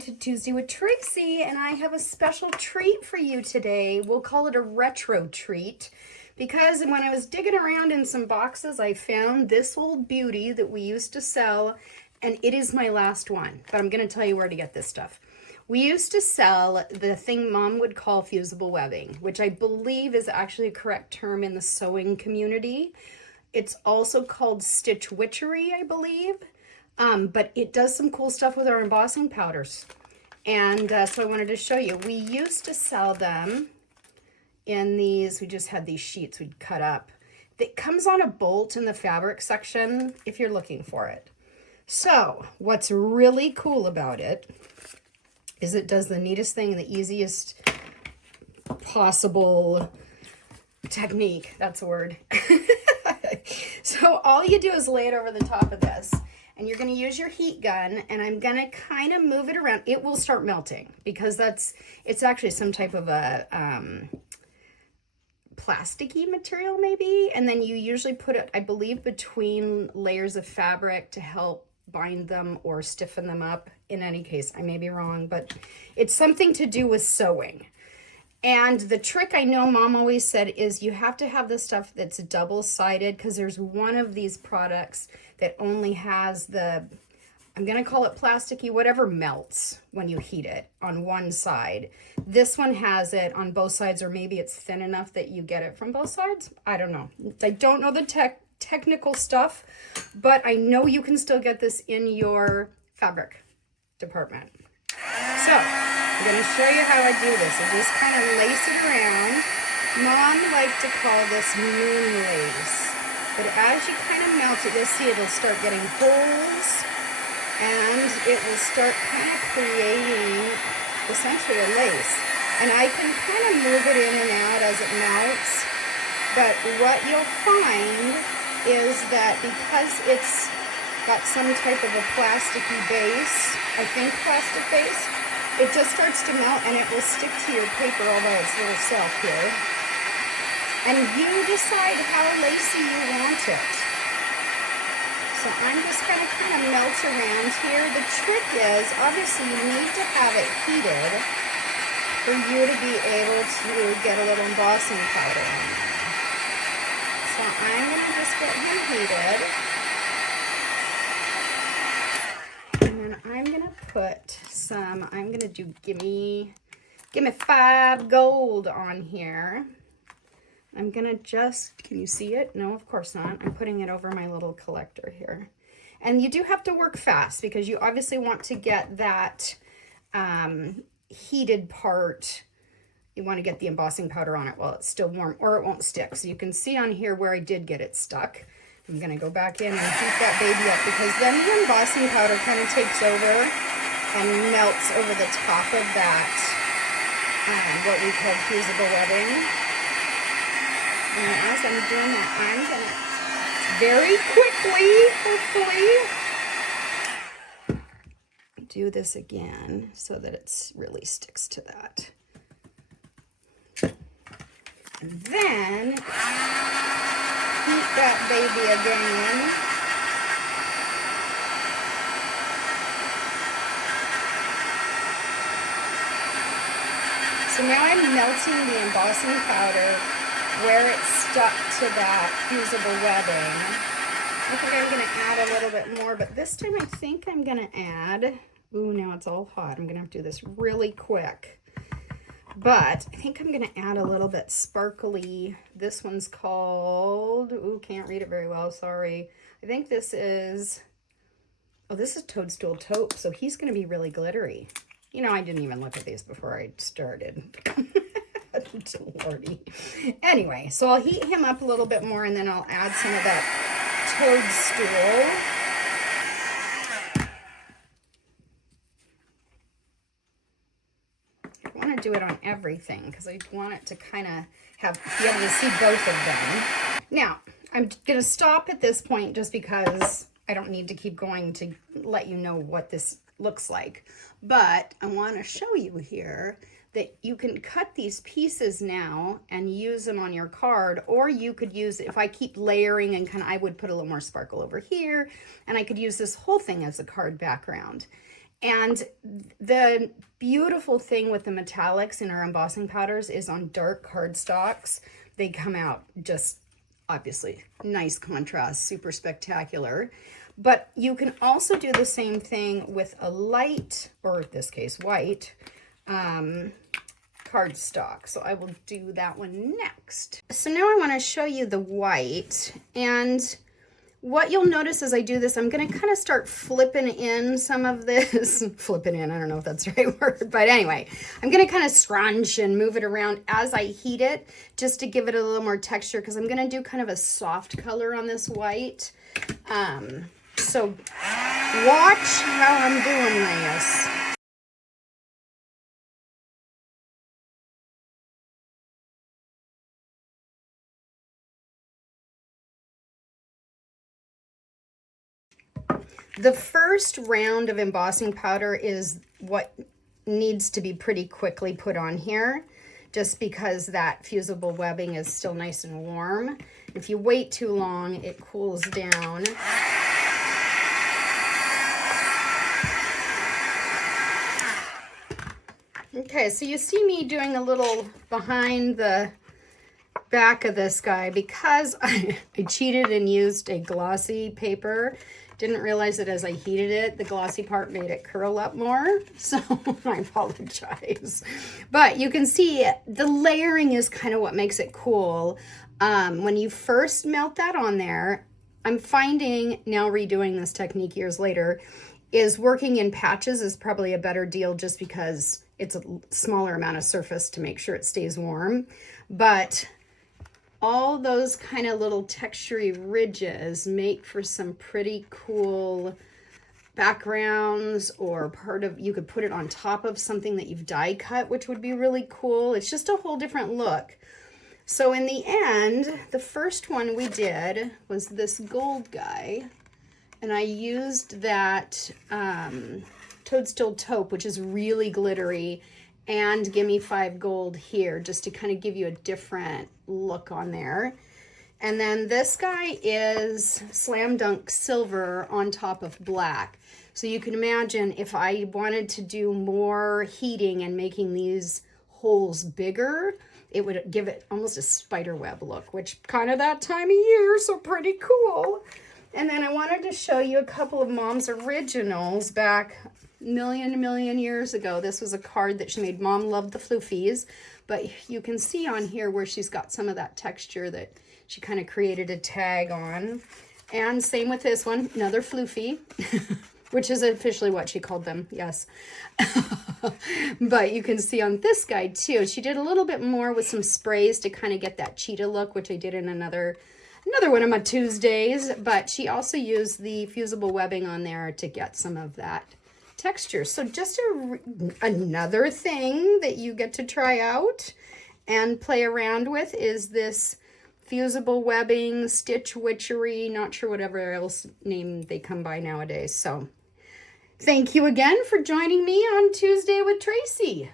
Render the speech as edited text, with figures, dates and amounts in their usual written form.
to Tuesday with Tracey, and I have a special treat for you today. We'll call it a retro treat because when I was digging around in some boxes, I found this old beauty that we used to sell, and it is my last one, but I'm going to tell you where to get this stuff. We used to sell the thing Mom would call fusible webbing, which I believe is actually a correct term in the sewing community. It's also called stitch witchery, I believe. But it does some cool stuff with our embossing powders. And so I wanted to show you. We used to sell them in these, we just had these sheets we'd cut up. It comes on a bolt in the fabric section if you're looking for it. So what's really cool about it is it does the neatest thing, the easiest possible technique. That's a word. So all you do is lay it over the top of this. And you're going to use your heat gun, and I'm going to kind of move it around. It will start melting because it's actually some type of a plasticky material maybe. And then you usually put it, I believe, between layers of fabric to help bind them or stiffen them up. In any case, I may be wrong, but it's something to do with sewing. And the trick I know Mom always said is you have to have the stuff that's double-sided, because there's one of these products that only has the, I'm going to call it plasticky, whatever melts when you heat it on one side. This one has it on both sides, or maybe it's thin enough that you get it from both sides. I don't know. I don't know the technical stuff, but I know you can still get this in your fabric department. So I'm going to show you how I do this. I just kind of lace it around. Mom liked to call this moon lace. But as you kind of melt it, you'll see it'll start getting holes, and it will start kind of creating essentially a lace. And I can kind of move it in and out as it melts. But what you'll find is that because it's got some type of a plasticky base, I think plastic base, it just starts to melt and it will stick to your paper all by its little self here. And you decide how lacy you want it. So I'm just going to kind of melt around here. The trick is, obviously you need to have it heated for you to be able to get a little embossing powder on there. So I'm going to just get him heated. I'm going to put some, I'm going to do gimme 5 gold on here. I'm going to just, can you see it? No, of course not. I'm putting it over my little collector here. And you do have to work fast because you obviously want to get that heated part. You want to get the embossing powder on it while it's still warm, or it won't stick. So you can see on here where I did get it stuck. I'm going to go back in and heat that baby up, because then the embossing powder kind of takes over and melts over the top of that, what we call fusible webbing. And as I'm doing that, I'm going to very quickly, hopefully, do this again so that it really sticks to that. And then heat that baby again. So now I'm melting the embossing powder where it's stuck to that fusible webbing. I think I'm going to add a little bit more, but this time I think I'm going to add, ooh, now it's all hot. I'm going to have to do this really quick. But I think I'm going to add a little bit sparkly. This one's called, ooh, can't read it very well, sorry. I think this is, oh, this is Toadstool Taupe, so he's going to be really glittery. You know, I didn't even look at these before I started. Lordy. Anyway, so I'll heat him up a little bit more, and then I'll add some of that toadstool. Do it on everything because I want it to kind of be able to see both of them. Now, I'm going to stop at this point just because I don't need to keep going to let you know what this looks like. But I want to show you here that you can cut these pieces now and use them on your card, or you could use, if I keep layering and I would put a little more sparkle over here, and I could use this whole thing as a card background. And the beautiful thing with the metallics in our embossing powders is on dark cardstocks, they come out just obviously nice contrast, super spectacular. But you can also do the same thing with a light, or in this case, white, cardstock. So I will do that one next. So now I want to show you the white, and what you'll notice as I do this, I'm going to kind of start flipping in some of this. Flipping in, I don't know if that's the right word, but anyway, I'm going to kind of scrunch and move it around as I heat it, just to give it a little more texture, because I'm going to do kind of a soft color on this white. So watch how I'm doing this. The first round of embossing powder is what needs to be pretty quickly put on here, just because that fusible webbing is still nice and warm. If you wait too long, it cools down. Okay, so you see me doing a little behind the back of this guy because I cheated and used a glossy paper. Didn't realize that as I heated it, the glossy part made it curl up more. So I apologize. But you can see the layering is kind of what makes it cool. When you first melt that on there, I'm finding now redoing this technique years later, is working in patches is probably a better deal just because it's a smaller amount of surface to make sure it stays warm. But all those kind of little textury ridges make for some pretty cool backgrounds, or part of, you could put it on top of something that you've die cut, which would be really cool. It's just a whole different look. So in the end, the first one we did was this gold guy, and I used that Toadstool Taupe, which is really glittery, and Gimme 5 Gold here, just to kind of give you a different look on there. And then this guy is Slam Dunk Silver on top of black. So you can imagine if I wanted to do more heating and making these holes bigger, it would give it almost a spider web look, which kind of that time of year, so pretty cool. And then I wanted to show you a couple of Mom's originals back million years ago. This was a card that she made. Mom loved the floofies, but you can see on here where she's got some of that texture that she kind of created a tag on. And same with this one, another floofy, which is officially what she called them, yes. But you can see on this guy too, she did a little bit more with some sprays to kind of get that cheetah look, which I did in another one of my Tuesdays, but she also used the fusible webbing on there to get some of that texture. So just another thing that you get to try out and play around with is this fusible webbing, stitch witchery, not sure whatever else name they come by nowadays. So thank you again for joining me on Tuesday with Tracey.